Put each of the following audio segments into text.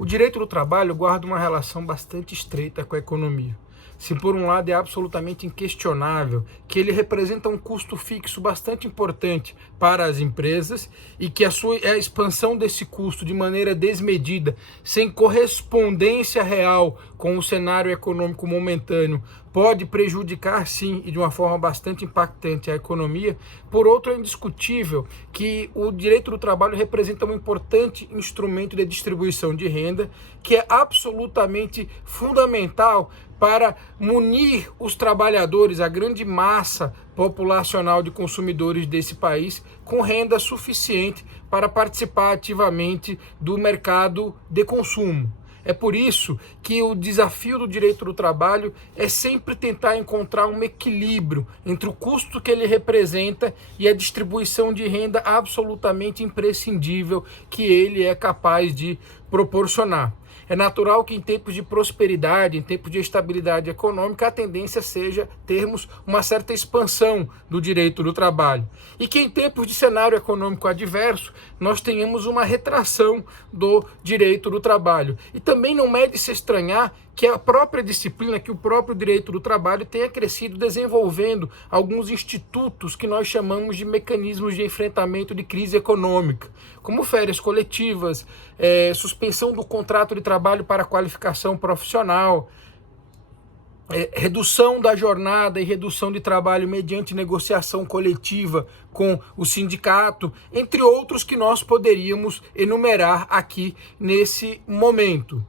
O direito do trabalho guarda uma relação bastante estreita com a economia. Se por um lado é absolutamente inquestionável que ele representa um custo fixo bastante importante para as empresas e que a expansão desse custo de maneira desmedida, sem correspondência real com o cenário econômico momentâneo, pode prejudicar sim e de uma forma bastante impactante a economia, por outro é indiscutível que o direito do trabalho representa um importante instrumento de distribuição de renda que é absolutamente fundamental para munir os trabalhadores, a grande massa populacional de consumidores desse país, com renda suficiente para participar ativamente do mercado de consumo. É por isso que o desafio do direito do trabalho é sempre tentar encontrar um equilíbrio entre o custo que ele representa e a distribuição de renda absolutamente imprescindível que ele é capaz de proporcionar. É natural que em tempos de prosperidade, em tempos de estabilidade econômica, a tendência seja termos uma certa expansão do direito do trabalho. E que em tempos de cenário econômico adverso, nós tenhamos uma retração do direito do trabalho. E também não é de se estranhar que a própria disciplina, que o próprio direito do trabalho tenha crescido desenvolvendo alguns institutos que nós chamamos de mecanismos de enfrentamento de crise econômica, como férias coletivas, suspensão do contrato de trabalho para qualificação profissional, redução da jornada e redução de trabalho mediante negociação coletiva com o sindicato, entre outros que nós poderíamos enumerar aqui nesse momento.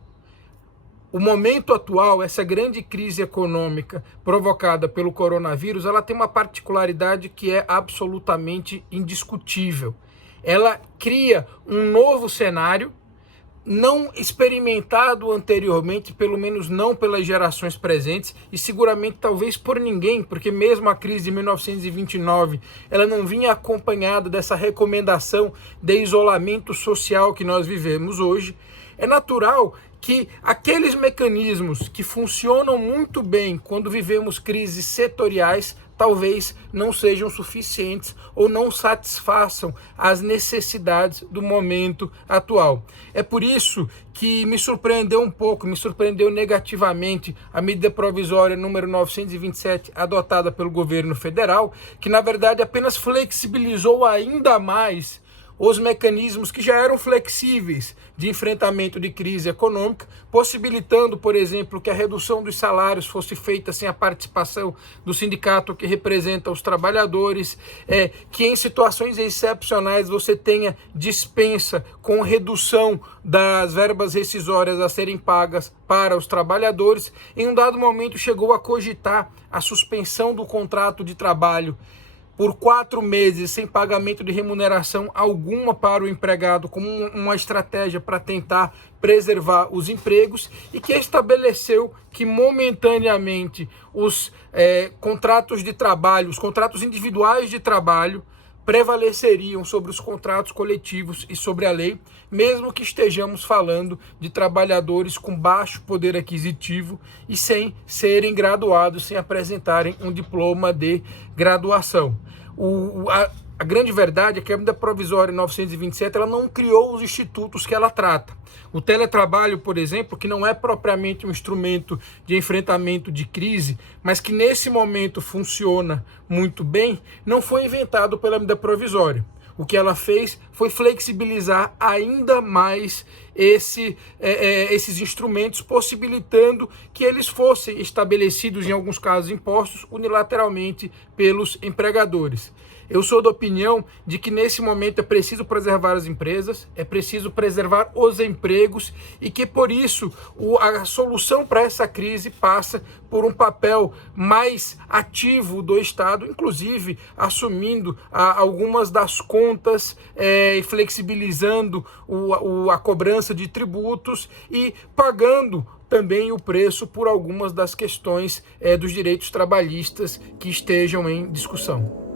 O momento atual, essa grande crise econômica provocada pelo coronavírus, ela tem uma particularidade que é absolutamente indiscutível. Ela cria um novo cenário, não experimentado anteriormente, pelo menos não pelas gerações presentes, e seguramente talvez por ninguém, porque mesmo a crise de 1929, ela não vinha acompanhada dessa recomendação de isolamento social que nós vivemos hoje. É natural que aqueles mecanismos que funcionam muito bem quando vivemos crises setoriais talvez não sejam suficientes ou não satisfaçam as necessidades do momento atual. É por isso que me surpreendeu um pouco, me surpreendeu negativamente a medida provisória número 927 adotada pelo governo federal, que na verdade apenas flexibilizou ainda mais os mecanismos que já eram flexíveis de enfrentamento de crise econômica, possibilitando, por exemplo, que a redução dos salários fosse feita sem a participação do sindicato que representa os trabalhadores, que em situações excepcionais você tenha dispensa com redução das verbas rescisórias a serem pagas para os trabalhadores. Em um dado momento chegou a cogitar a suspensão do contrato de trabalho por 4 meses sem pagamento de remuneração alguma para o empregado, como uma estratégia para tentar preservar os empregos, e que estabeleceu que momentaneamente os contratos de trabalho, os contratos individuais de trabalho, prevaleceriam sobre os contratos coletivos e sobre a lei, mesmo que estejamos falando de trabalhadores com baixo poder aquisitivo e sem serem graduados, sem apresentarem um diploma de graduação. A grande verdade é que a medida provisória 927 ela não criou os institutos que ela trata. O teletrabalho, por exemplo, que não é propriamente um instrumento de enfrentamento de crise, mas que nesse momento funciona muito bem, não foi inventado pela medida provisória. O que ela fez foi flexibilizar ainda mais esses instrumentos, possibilitando que eles fossem estabelecidos, em alguns casos impostos, unilateralmente pelos empregadores. Eu sou da opinião de que nesse momento é preciso preservar as empresas, é preciso preservar os empregos e que por isso a solução para essa crise passa por um papel mais ativo do Estado, inclusive assumindo algumas das contas e flexibilizando a cobrança de tributos e pagando também o preço por algumas das questões dos direitos trabalhistas que estejam em discussão.